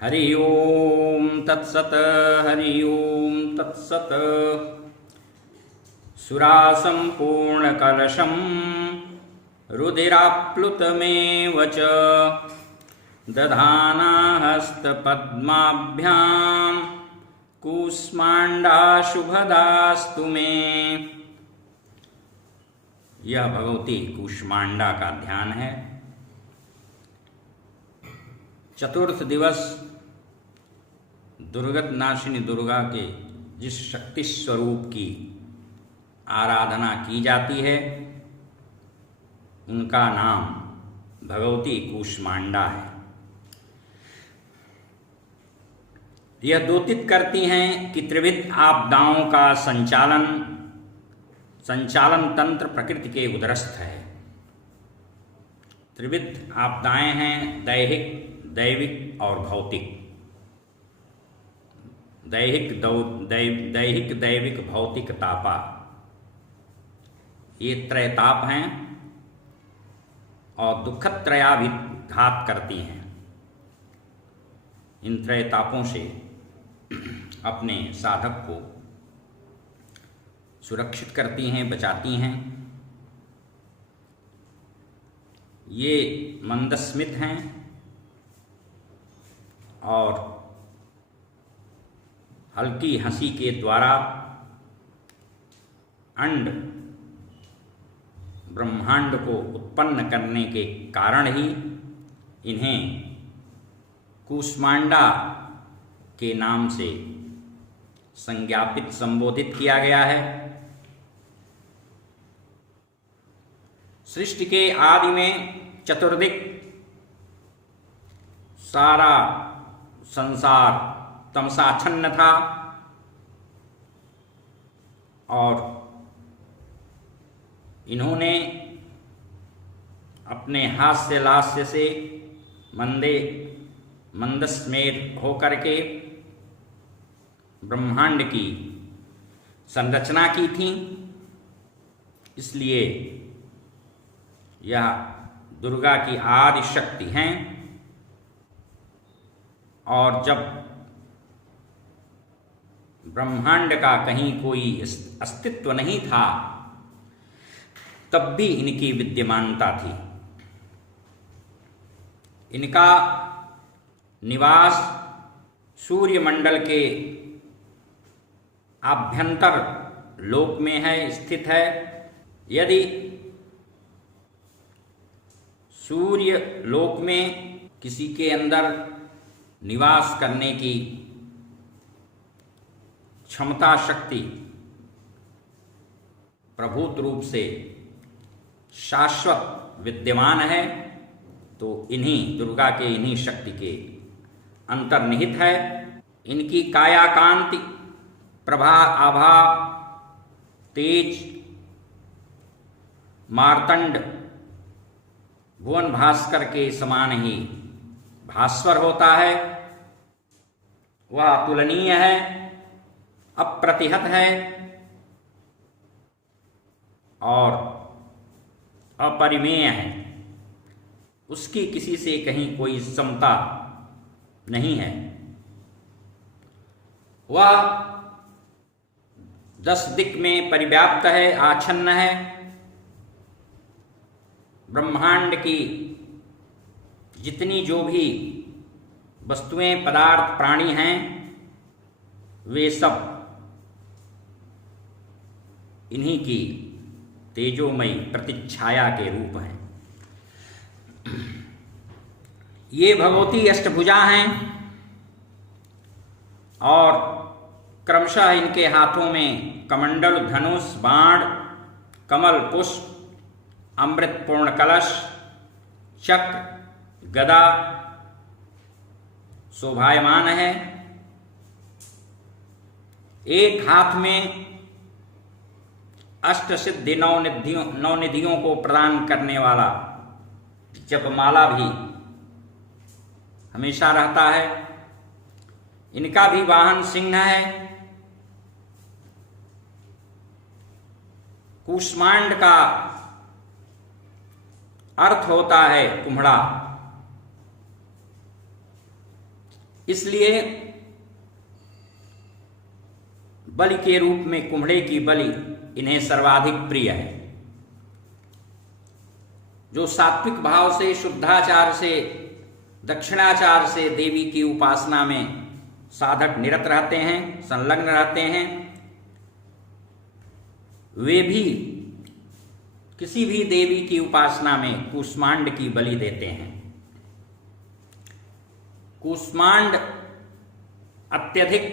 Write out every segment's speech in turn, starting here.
हरि ओम तत्सत। हरि ओम तत्सत। सुरासंपूर्णकलशं रुधिराप्लुतमेव च दधाना हस्तपद्माभ्यां कूष्मांडाशुभदास्तु मे। यह भगवती कूष्मांडा का ध्यान है। चतुर्थ दिवस दुर्गत नाशिनी दुर्गा के जिस शक्ति स्वरूप की आराधना की जाती है उनका नाम भगवती कूष्मांडा है। यह द्योतित करती हैं कि त्रिविध आपदाओं का संचालन तंत्र प्रकृति के उदरस्थ है। त्रिविध आपदाएं हैं दैहिक, दैविक और भौतिक। दैहिक दैविक भौतिक तापा, ये त्रयताप हैं और दुखत्रयाभिघात करती हैं। इन त्रयतापों से अपने साधक को सुरक्षित करती हैं, बचाती हैं। ये मंदस्मित हैं और हल्की हंसी के द्वारा अंड ब्रह्मांड को उत्पन्न करने के कारण ही इन्हें कूष्मांडा के नाम से संज्ञापित संबोधित किया गया है। सृष्टि के आदि में चतुर्दिक सारा संसार तमसाच्छन्न था और इन्होंने अपने हास्य लास्य से मंदस्मेर होकर के ब्रह्मांड की संरचना की थी। इसलिए यह दुर्गा की आदि शक्ति हैं और जब ब्रह्मांड का कहीं कोई अस्तित्व नहीं था तब भी इनकी विद्यमानता थी। इनका निवास सूर्यमंडल के आभ्यंतर लोक में है, स्थित है। यदि सूर्य लोक में किसी के अंदर निवास करने की क्षमता शक्ति प्रभुत रूप से शाश्वत विद्यमान है तो इन्हीं दुर्गा के इन्हीं शक्ति के अंतर्निहित है। इनकी काया कांति, प्रभा, आभा, तेज, मार्तंड भुवन भास्कर के समान ही भास्वर होता है। वह अतुलनीय है, अप्रतिहत है और अपरिमेय है। उसकी किसी से कहीं कोई समता नहीं है। वह 10 दिक् में परिव्याप्त है, आच्छन्न है। ब्रह्मांड की जितनी जो भी वस्तुएं, पदार्थ, प्राणी हैं वे सब इन्हीं की तेजोमयी प्रतिच्छाया के रूप हैं। ये भगवती अष्टभुजा हैं और क्रमशः इनके हाथों में कमंडल, धनुष, बाण, कमल पुष्प, अमृत पूर्ण कलश, चक्र, गदा शोभायमान है। एक हाथ में अष्ट सिद्धि नौ निधियों को प्रदान करने वाला जपमाला भी हमेशा रहता है। इनका भी वाहन सिंह है। कूष्मांड का अर्थ होता है कुम्हड़ा। इसलिए बलि के रूप में कुम्हड़े की बलि इन्हें सर्वाधिक प्रिय है। जो सात्विक भाव से, शुद्धाचार से, दक्षिणाचार से देवी की उपासना में साधक निरत रहते हैं, संलग्न रहते हैं, वे भी किसी भी देवी की उपासना में कूष्मांड की बलि देते हैं। कूष्मांड अत्यधिक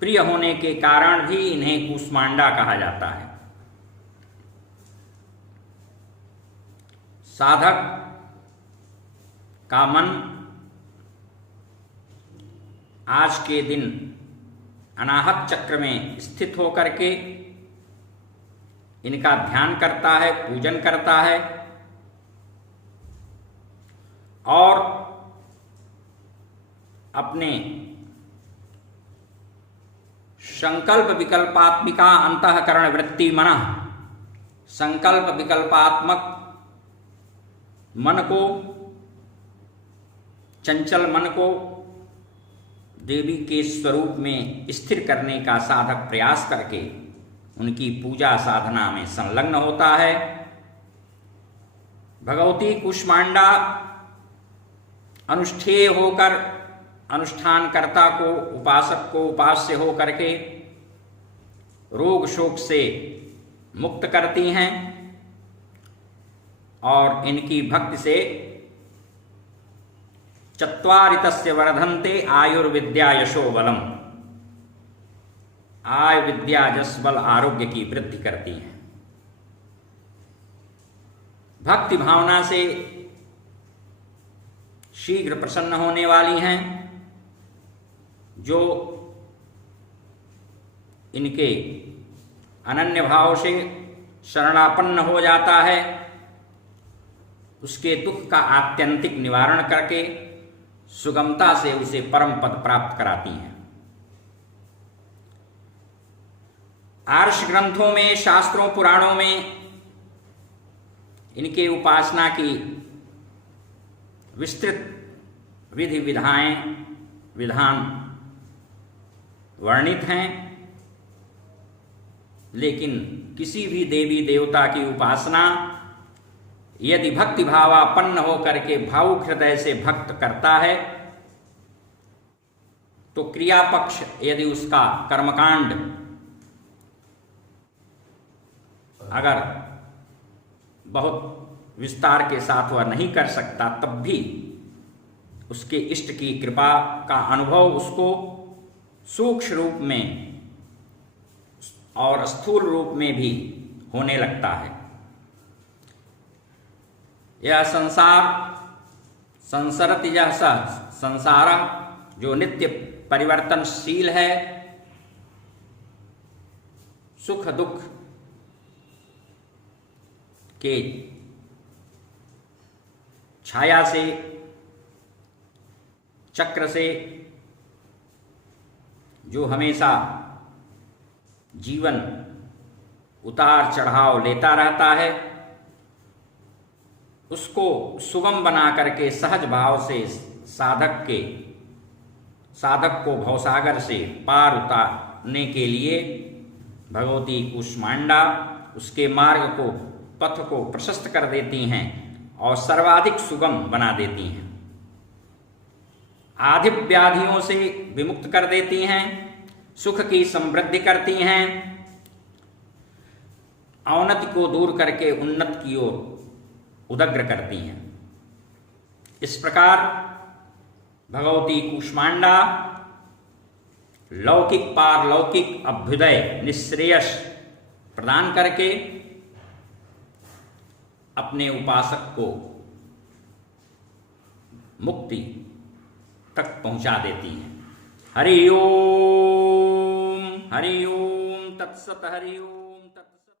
प्रिय होने के कारण भी इन्हें कूष्मांडा कहा जाता है। साधक का मन आज के दिन अनाहत चक्र में स्थित होकर के इनका ध्यान करता है, पूजन करता है और अपने संकल्प विकल्पात्मिका अंतःकरण वृत्ति मनः, संकल्प विकल्पात्मक मन को, चंचल मन को देवी के स्वरूप में स्थिर करने का साधक प्रयास करके उनकी पूजा साधना में संलग्न होता है। भगवती कूष्मांडा अनुष्ठेय होकर अनुष्ठानकर्ता को, उपासक को उपास्य हो करके रोग शोक से मुक्त करती हैं और इनकी भक्ति से चत्वारितस्य वर्धन्ते आयुर्विद्या यशो बलम, आय विद्या जस बल आरोग्य की वृद्धि करती हैं। भक्ति भावना से शीघ्र प्रसन्न होने वाली हैं। जो इनके अनन्य भाव से शरणापन्न हो जाता है उसके दुख का आत्यंतिक निवारण करके सुगमता से उसे परम पद प्राप्त कराती हैं। आर्ष ग्रंथों में, शास्त्रों, पुराणों में इनके उपासना की विस्तृत विधि विधान वर्णित हैं, लेकिन किसी भी देवी देवता की उपासना यदि भक्ति भावापन्न होकर के भावुक हृदय से भक्त करता है तो क्रिया पक्ष यदि उसका कर्मकांड अगर बहुत विस्तार के साथ वह नहीं कर सकता, तब भी उसके इष्ट की कृपा का अनुभव उसको सूक्ष्म रूप में और स्थूल रूप में भी होने लगता है। यह संसार संसरति यह संसार जो नित्य परिवर्तनशील है, सुख दुख के छाया से, चक्र से जो हमेशा जीवन उतार चढ़ाव लेता रहता है, उसको सुगम बना करके सहज भाव से साधक को भवसागर से पार उतारने के लिए भगवती कूष्मांडा उसके मार्ग को, पथ को प्रशस्त कर देती हैं और सर्वाधिक सुगम बना देती हैं। आधि व्याधियों से विमुक्त कर देती हैं, सुख की समृद्धि करती हैं, अवनति को दूर करके उन्नत की ओर उदग्र करती हैं। इस प्रकार भगवती कूष्मांडा लौकिक पारलौकिक अभ्युदय निःश्रेयस प्रदान करके अपने उपासक को मुक्ति तक पहुंचा देती हैं। हरि ओम तत्सत। हरि ओम।